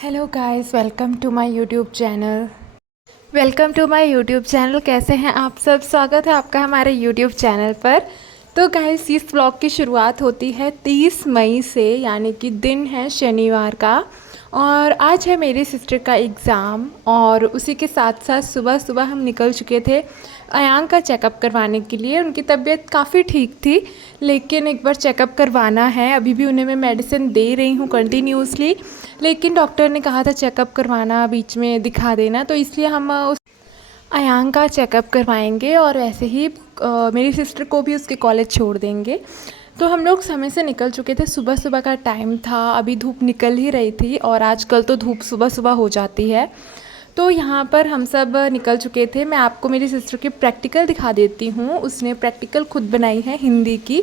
Hello guys, welcome to my YouTube channel. कैसे हैं आप सब? स्वागत है आपका हमारे यूट्यूब चैनल पर। तो गाइस, इस व्लॉग की शुरुआत होती है 30 मई से, यानी कि दिन है शनिवार का। और आज है मेरी सिस्टर का एग्ज़ाम, और उसी के साथ साथ सुबह सुबह हम निकल चुके थे अयांक का चेकअप करवाने के लिए। उनकी तबीयत काफ़ी ठीक थी, लेकिन एक बार चेकअप करवाना है। अभी भी उन्हें मैं मेडिसिन दे रही हूँ कंटिन्यूसली, लेकिन डॉक्टर ने कहा था चेकअप करवाना, बीच में दिखा देना, तो इसलिए हम उस अयांक का चेकअप करवाएंगे। और ऐसे ही मेरी सिस्टर को भी उसके कॉलेज छोड़ देंगे। तो हम लोग समय से निकल चुके थे, सुबह सुबह का टाइम था, अभी धूप निकल ही रही थी, और आजकल तो धूप सुबह सुबह हो जाती है। तो यहाँ पर हम सब निकल चुके थे। मैं आपको मेरी सिस्टर की प्रैक्टिकल दिखा देती हूँ। उसने प्रैक्टिकल खुद बनाई है हिंदी की,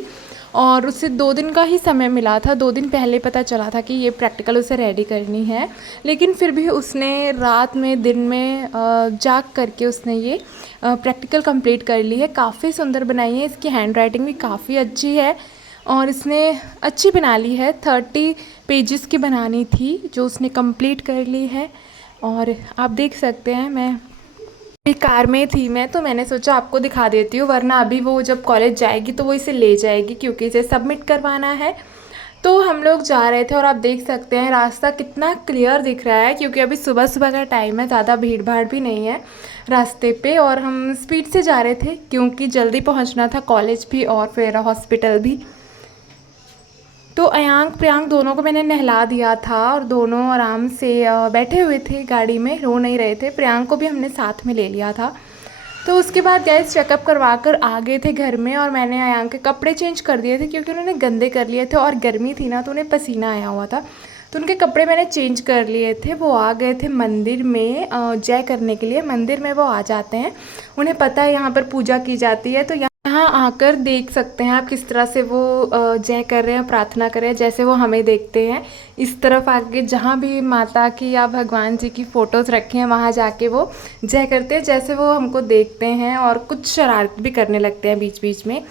और उससे 2 दिन का ही समय मिला था। 2 दिन पहले पता चला था कि ये प्रैक्टिकल उसे रेडी करनी है, लेकिन फिर भी उसने रात में दिन में जाग करके उसने ये प्रैक्टिकल कंप्लीट कर ली है। काफ़ी सुंदर बनाई है, इसकी हैंड राइटिंग भी काफ़ी अच्छी है, और इसने अच्छी बना ली है। 30 पेजेस की बनानी थी, जो उसने कंप्लीट कर ली है। और आप देख सकते हैं, मैं कार में थी मैं, तो मैंने सोचा आपको दिखा देती हूँ, वरना अभी वो जब कॉलेज जाएगी तो वो इसे ले जाएगी, क्योंकि इसे सबमिट करवाना है। तो हम लोग जा रहे थे, और आप देख सकते हैं रास्ता कितना क्लियर दिख रहा है, क्योंकि अभी सुबह सुबह का टाइम है, ज़्यादा भीड़ भाड़ भी नहीं है रास्ते पे। और हम स्पीड से जा रहे थे, क्योंकि जल्दी पहुंचना था कॉलेज भी और फिर हॉस्पिटल भी। तो अयांक प्रियांक दोनों को मैंने नहला दिया था, और दोनों आराम से बैठे हुए थे गाड़ी में, रो नहीं रहे थे। प्रियांक को भी हमने साथ में ले लिया था। तो उसके बाद गैस चेकअप करवा कर आ गए थे घर में, और मैंने अयांक के कपड़े चेंज कर दिए थे, क्योंकि उन्होंने गंदे कर लिए थे, और गर्मी थी ना, तो उन्हें पसीना आया हुआ था। तो उनके कपड़े मैंने चेंज कर लिए थे। वो आ गए थे मंदिर में जय करने के लिए। मंदिर में वो आ जाते हैं, उन्हें पता है यहाँ पर पूजा की जाती है। तो यहाँ आकर देख सकते हैं आप किस तरह से वो जय कर रहे हैं, प्रार्थना कर रहे हैं, जैसे वो हमें देखते हैं। इस तरफ आके जहाँ भी माता की या भगवान जी की फ़ोटोज़ रखी हैं, वहाँ जाके वो जय करते हैं, जैसे वो हमको देखते हैं, और कुछ शरारत भी करने लगते हैं बीच बीच में।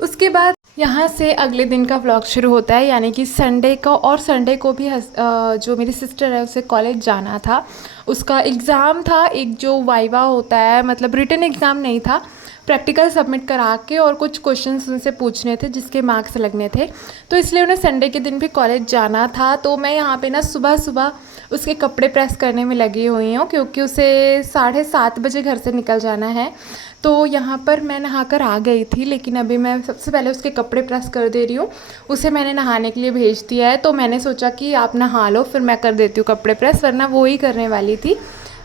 उसके बाद यहाँ से अगले दिन का व्लॉग शुरू होता है, यानी कि संडे को। और संडे को भी जो मेरी सिस्टर है उसे कॉलेज जाना था। उसका एग्ज़ाम था, एक जो वाइवा होता है, मतलब रिटन एग्ज़ाम नहीं था, प्रैक्टिकल सबमिट करा के और कुछ क्वेश्चंस उनसे पूछने थे जिसके मार्क्स लगने थे। तो इसलिए उन्हें संडे के दिन भी कॉलेज जाना था। तो मैं यहाँ पे ना सुबह सुबह उसके कपड़े प्रेस करने में लगी हुई हूँ, क्योंकि उसे 7:30 बजे घर से निकल जाना है। तो यहाँ पर मैं नहाकर आ गई थी, लेकिन अभी मैं सबसे पहले उसके कपड़े प्रेस कर दे रही हूँ। उसे मैंने नहाने के लिए भेज दिया है, तो मैंने सोचा कि आप नहा लो, फिर मैं कर देती हूँ कपड़े प्रेस, वरना वो ही करने वाली थी,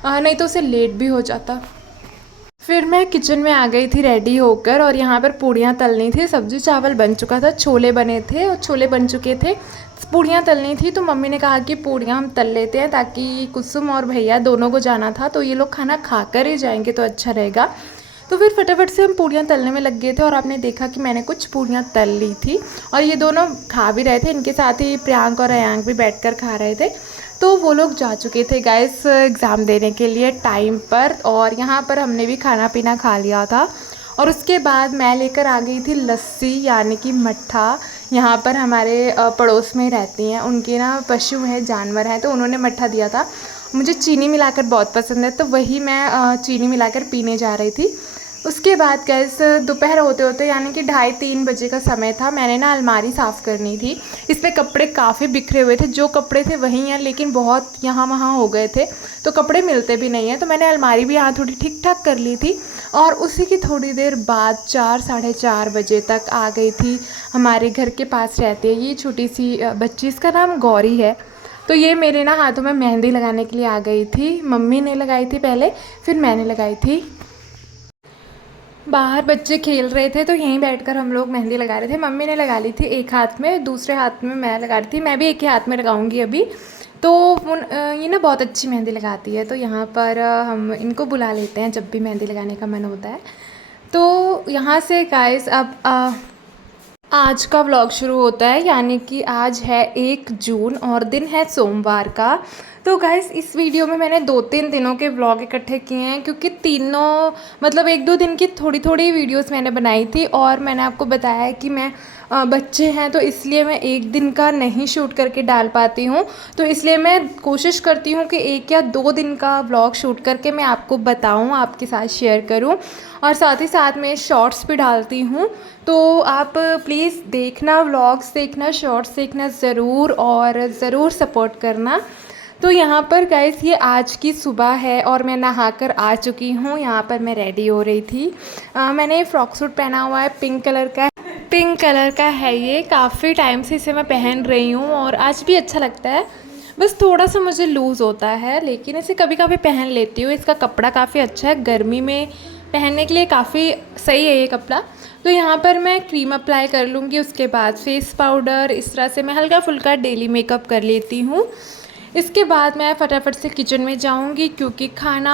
नहीं तो उसे लेट भी हो जाता। फिर मैं किचन में आ गई थी रेडी होकर, और यहाँ पर पूड़ियाँ तलनी थी। सब्जी चावल बन चुका था, छोले बने थे और छोले बन चुके थे, पूड़ियाँ तलनी थी। तो मम्मी ने कहा कि पूड़ियाँ हम तल लेते हैं, ताकि कुसुम और भैया दोनों को जाना था, तो ये लोग खाना खा कर ही जाएंगे तो अच्छा रहेगा। तो फिर फटाफट से हम पूड़ियाँ तलने में लग गए थे, और आपने देखा कि मैंने कुछ पूड़ियाँ तल ली थी, और ये दोनों खा भी रहे थे। इनके साथ ही प्रियांक और अयांक भी बैठकर खा रहे थे। तो वो लोग जा चुके थे गाइस एग्ज़ाम देने के लिए टाइम पर, और यहाँ पर हमने भी खाना पीना खा लिया था। और उसके बाद मैं लेकर आ गई थी लस्सी, यानी कि मट्ठा। यहाँ पर हमारे पड़ोस में रहती हैं, उनके ना पशु हैं, जानवर हैं, तो उन्होंने मट्ठा दिया था। मुझे चीनी मिलाकर बहुत पसंद है, तो वही मैं चीनी मिलाकर पीने जा रही थी। उसके बाद गैस दोपहर होते होते, यानी कि 2:30-3 बजे का समय था, मैंने ना अलमारी साफ़ करनी थी। इसमें कपड़े काफ़ी बिखरे हुए थे, जो कपड़े थे वही हैं, लेकिन बहुत यहाँ वहाँ हो गए थे, तो कपड़े मिलते भी नहीं हैं। तो मैंने अलमारी भी यहाँ थोड़ी ठीक ठाक कर ली थी, और उसी की थोड़ी देर बाद 4-4:30 बजे तक आ गई थी। हमारे घर के पास रहती है ये छोटी सी बच्ची, इसका नाम गौरी है। तो ये मेरे ना हाथों में मेहंदी लगाने के लिए आ गई थी। मम्मी ने लगाई थी पहले, फिर मैंने लगाई थी। बाहर बच्चे खेल रहे थे, तो यहीं बैठकर हम लोग मेहंदी लगा रहे थे। मम्मी ने लगा ली थी एक हाथ में, दूसरे हाथ में मैं लगा रही थी। मैं भी एक ही हाथ में लगाऊंगी अभी। तो ये ना बहुत अच्छी मेहंदी लगाती है, तो यहाँ पर हम इनको बुला लेते हैं जब भी मेहंदी लगाने का मन होता है। तो यहाँ से गाइस अब आज का व्लॉग शुरू होता है, यानी कि आज है 1 जून और दिन है सोमवार का। तो गाइस इस वीडियो में मैंने 2-3 दिनों के व्लॉग इकट्ठे किए हैं, क्योंकि तीनों मतलब 1-2 दिन की थोड़ी थोड़ी वीडियोस मैंने बनाई थी, और मैंने आपको बताया है कि मैं बच्चे हैं, तो इसलिए मैं एक दिन का नहीं शूट करके डाल पाती हूँ। तो इसलिए मैं कोशिश करती हूँ कि 1 या 2 दिन का व्लॉग शूट करके मैं आपको बताऊँ, आपके साथ शेयर करूँ, और साथ ही साथ मैं शॉर्ट्स भी डालती हूँ। तो आप प्लीज़ देखना, व्लॉग्स देखना, शॉर्ट्स देखना ज़रूर, और ज़रूर सपोर्ट करना। तो यहाँ पर गाइस ये आज की सुबह है और मैं नहाकर आ चुकी हूँ। यहाँ पर मैं रेडी हो रही थी। मैंने फ्रॉक सूट पहना हुआ है, पिंक कलर का है ये। काफ़ी टाइम से इसे मैं पहन रही हूँ और आज भी अच्छा लगता है। बस थोड़ा सा मुझे लूज़ होता है, लेकिन इसे कभी कभी पहन लेती हूँ। इसका कपड़ा काफ़ी अच्छा है, गर्मी में पहनने के लिए काफ़ी सही है ये कपड़ा। तो यहाँ पर मैं क्रीम अप्लाई कर लूँगी, उसके बाद फेस पाउडर, इस तरह से मैं हल्का फुल्का डेली मेकअप कर लेती हूँ। इसके बाद मैं फटाफट से किचन में जाऊंगी क्योंकि खाना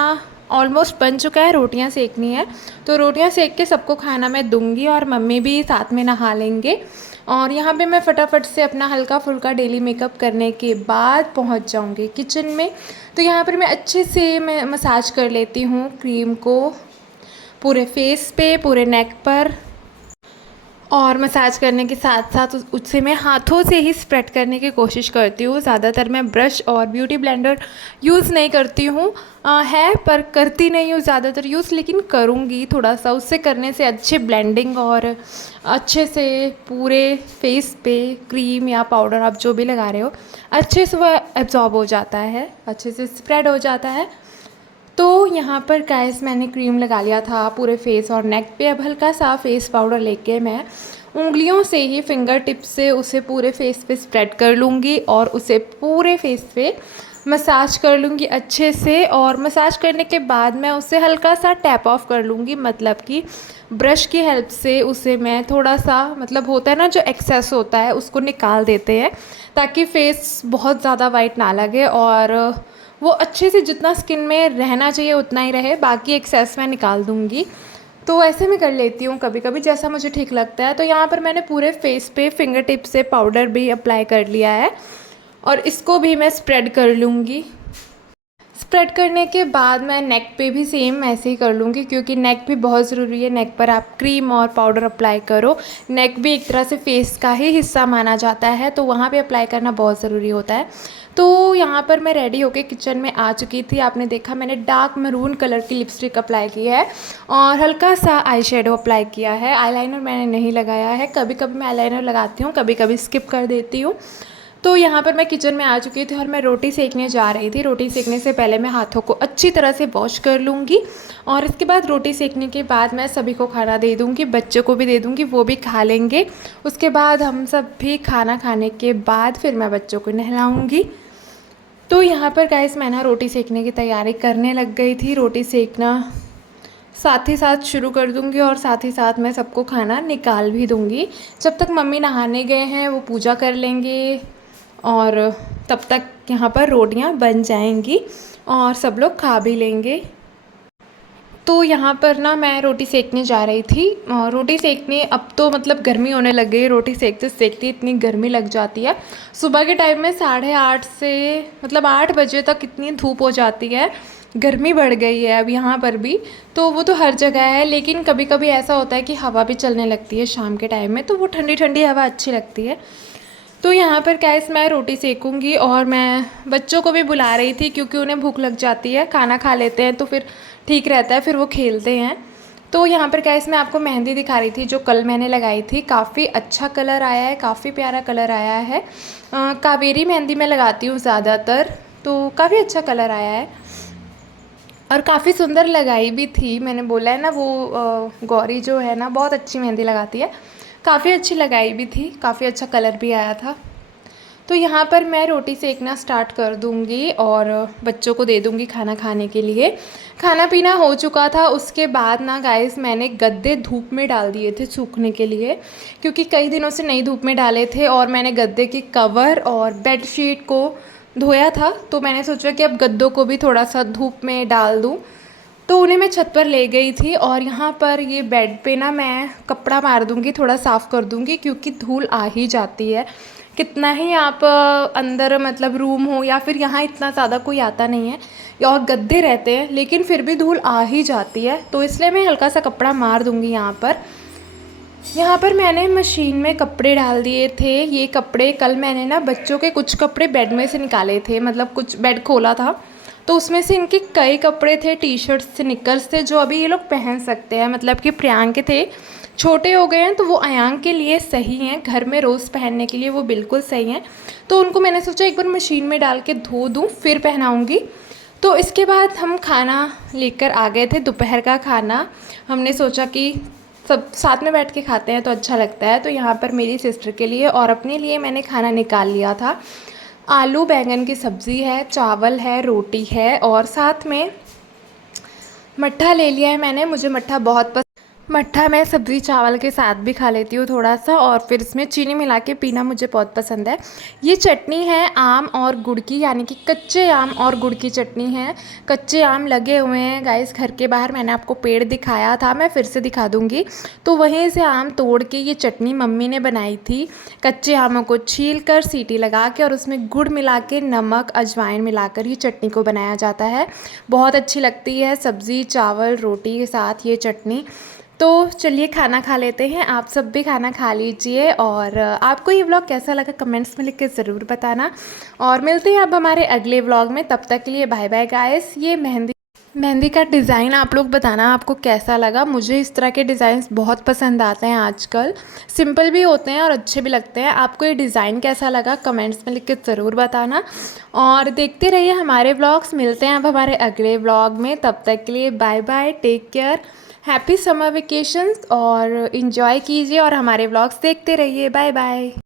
ऑलमोस्ट बन चुका है, रोटियां सेकनी है। तो रोटियां सेक के सबको खाना मैं दूंगी और मम्मी भी साथ में नहा लेंगे। और यहाँ पे मैं फटाफट से अपना हल्का फुल्का डेली मेकअप करने के बाद पहुँच जाऊँगी किचन में। तो यहाँ पर मैं अच्छे से मैं मसाज कर लेती हूँ क्रीम को पूरे फेस पे, पूरे नेक पर। और मसाज करने के साथ साथ उससे मैं हाथों से ही स्प्रेड करने की कोशिश करती हूँ। ज़्यादातर मैं ब्रश और ब्यूटी ब्लेंडर यूज़ नहीं करती हूँ, है पर करती नहीं हूँ ज़्यादातर यूज़, लेकिन करूँगी थोड़ा सा। उससे करने से अच्छे ब्लेंडिंग और अच्छे से पूरे फेस पे क्रीम या पाउडर आप जो भी लगा रहे हो अच्छे से वह एब्जॉर्ब हो जाता है, अच्छे से स्प्रेड हो जाता है। तो यहाँ पर गाइस मैंने क्रीम लगा लिया था पूरे फेस और नेक पे। अब हल्का सा फेस पाउडर लेके मैं उंगलियों से ही, फिंगर टिप से उसे पूरे फेस पे स्प्रेड कर लूँगी और उसे पूरे फेस पे मसाज कर लूँगी अच्छे से। और मसाज करने के बाद मैं उसे हल्का सा टैप ऑफ कर लूँगी, मतलब कि ब्रश की हेल्प से उसे मैं थोड़ा सा, मतलब होता है ना जो एक्सेस होता है उसको निकाल देते हैं, ताकि फेस बहुत ज़्यादा वाइट ना लगे और वो अच्छे से जितना स्किन में रहना चाहिए उतना ही रहे, बाकी एक्सेस मैं निकाल दूँगी। तो ऐसे मैं कर लेती हूँ कभी कभी, जैसा मुझे ठीक लगता है। तो यहाँ पर मैंने पूरे फेस पे फिंगर टिप से पाउडर भी अप्लाई कर लिया है और इसको भी मैं स्प्रेड कर लूँगी। स्प्रेड करने के बाद मैं नेक पे भी सेम ऐसे ही कर लूँगी, क्योंकि नेक भी बहुत ज़रूरी है। नेक पर आप क्रीम और पाउडर अप्लाई करो, नेक भी एक तरह से फेस का ही हिस्सा माना जाता है, तो वहाँ पे अप्लाई करना बहुत ज़रूरी होता है। तो यहाँ पर मैं रेडी होके किचन में आ चुकी थी। आपने देखा मैंने डार्क मैरून कलर की लिपस्टिक अप्लाई की है और हल्का सा आई शेडो अप्लाई किया है। आईलाइनर मैंने नहीं लगाया है, कभी कभी मैं आईलाइनर लगाती हूँ, कभी कभी स्किप कर देती हूँ। तो यहाँ पर मैं किचन में आ चुकी थी और मैं रोटी सेकने जा रही थी। रोटी सेकने से पहले मैं हाथों को अच्छी तरह से वॉश कर लूँगी और इसके बाद रोटी सेकने के बाद मैं सभी को खाना दे दूँगी, बच्चों को भी दे दूँगी, वो भी खा लेंगे। उसके बाद हम सब भी खाना खाने के बाद फिर मैं बच्चों को नहलाऊँगी। तो यहाँ पर गाइस मैं ना रोटी सेकने की तैयारी करने लग गई थी। रोटी सेकना साथ ही साथ शुरू कर दूँगी और साथ ही साथ मैं सबको खाना निकाल भी दूँगी। जब तक मम्मी नहाने गए हैं वो पूजा कर लेंगे और तब तक यहाँ पर रोटियाँ बन जाएंगी और सब लोग खा भी लेंगे। तो यहाँ पर ना मैं रोटी सेकने जा रही थी और रोटी सेकने, अब तो मतलब गर्मी होने लग गई, रोटी सेकते सेकते इतनी गर्मी लग जाती है। सुबह के टाइम में 8:30 से मतलब 8 बजे तक इतनी धूप हो जाती है, गर्मी बढ़ गई है अब यहाँ पर भी। तो वो तो हर जगह है, लेकिन कभी कभी ऐसा होता है कि हवा भी चलने लगती है शाम के टाइम में, तो वो ठंडी ठंडी हवा अच्छी लगती है। तो यहाँ पर गैस मैं रोटी सेकूँगी और मैं बच्चों को भी बुला रही थी, क्योंकि उन्हें भूख लग जाती है, खाना खा लेते हैं तो फिर ठीक रहता है, फिर वो खेलते हैं। तो यहाँ पर गैस मैं आपको मेहंदी दिखा रही थी जो कल मैंने लगाई थी। काफ़ी अच्छा कलर आया है, काफ़ी प्यारा कलर आया है। कावेरी मेहंदी मैं लगाती हूँ ज़्यादातर, तो काफ़ी अच्छा कलर आया है और काफ़ी सुंदर लगाई भी थी। मैंने बोला है ना वो गौरी जो है ना बहुत अच्छी मेहंदी लगाती है, काफ़ी अच्छी लगाई भी थी, काफ़ी अच्छा कलर भी आया था। तो यहाँ पर मैं रोटी सेकना स्टार्ट कर दूँगी और बच्चों को दे दूँगी खाना खाने के लिए। खाना पीना हो चुका था, उसके बाद ना गाइस मैंने गद्दे धूप में डाल दिए थे सूखने के लिए, क्योंकि कई दिनों से नहीं धूप में डाले थे। और मैंने गद्दे की कवर और बेडशीट को धोया था, तो मैंने सोचा कि अब गद्दों को भी थोड़ा सा धूप में डाल दूँ। तो उन्हें मैं छत पर ले गई थी और यहाँ पर ये बेड पे ना मैं कपड़ा मार दूँगी, थोड़ा साफ़ कर दूँगी, क्योंकि धूल आ ही जाती है। कितना ही आप अंदर मतलब रूम हो या फिर यहाँ इतना ज़्यादा कोई आता नहीं है और गद्दे रहते हैं, लेकिन फिर भी धूल आ ही जाती है। तो इसलिए मैं हल्का सा कपड़ा मार दूँगी यहाँ पर। यहाँ पर मैंने मशीन में कपड़े डाल दिए थे। ये कपड़े कल मैंने ना बच्चों के कुछ कपड़े बेड में से निकाले थे, मतलब कुछ बेड खोला था तो उसमें से इनके कई कपड़े थे, टी शर्ट्स थे, निकर्स थे, जो अभी ये लोग पहन सकते हैं। मतलब कि प्रियांक के थे, छोटे हो गए हैं तो वो अयांक के लिए सही हैं, घर में रोज़ पहनने के लिए वो बिल्कुल सही हैं। तो उनको मैंने सोचा एक बार मशीन में डाल के धो दूँ फिर पहनाऊँगी। तो इसके बाद हम खाना लेकर आ गए थे, दोपहर का खाना। हमने सोचा कि सब साथ में बैठ के खाते हैं तो अच्छा लगता है। तो यहाँ पर मेरी सिस्टर के लिए और अपने लिए मैंने खाना निकाल लिया था। आलू बैंगन की सब्ज़ी है, चावल है, रोटी है और साथ में मट्ठा ले लिया है मैंने। मुझे मट्ठा बहुत पसंद, मट्ठा मैं सब्ज़ी चावल के साथ भी खा लेती हूँ थोड़ा सा, और फिर इसमें चीनी मिला के पीना मुझे बहुत पसंद है। ये चटनी है आम और गुड़ की, यानी कि कच्चे आम और गुड़ की चटनी है। कच्चे आम लगे हुए हैं गाइस घर के बाहर, मैंने आपको पेड़ दिखाया था, मैं फिर से दिखा दूँगी। तो वहीं से आम तोड़ के ये चटनी मम्मी ने बनाई थी। कच्चे आमों को छील कर सीटी लगा के और उसमें गुड़ मिला के, नमक अजवाइन मिलाकर ये चटनी को बनाया जाता है। बहुत अच्छी लगती है सब्ज़ी चावल रोटी के साथ ये चटनी। तो चलिए खाना खा लेते हैं, आप सब भी खाना खा लीजिए। और आपको ये व्लॉग कैसा लगा कमेंट्स में लिख के ज़रूर बताना, और मिलते हैं अब हमारे अगले व्लॉग में। तब तक के लिए बाय बाय गाइस। ये मेहंदी का डिज़ाइन आप लोग बताना आपको कैसा लगा। मुझे इस तरह के डिज़ाइंस बहुत पसंद आते हैं आजकल, सिंपल भी होते हैं और अच्छे भी लगते हैं। आपको ये डिज़ाइन कैसा लगा कमेंट्स में लिख के ज़रूर बताना, और देखते रहिए हमारे व्लॉग्स। मिलते हैं अब हमारे अगले व्लॉग में, तब तक के लिए bye bye, take care, happy summer vacations और इन्जॉय कीजिए और हमारे व्लॉग्स देखते रहिए। Bye bye.